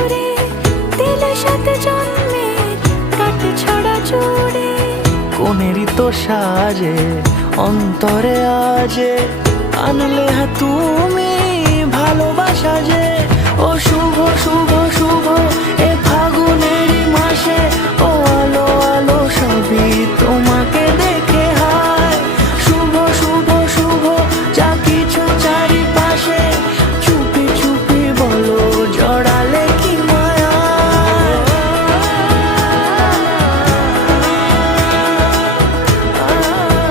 দূরে, দিলে সাথে জন্মের কাট ছড়া জুড়ে। কোনেরই তো সাজে অন্তরে আজে আনলে তুমি ভালোবাসা যে। ও শুভ শুভ শুভ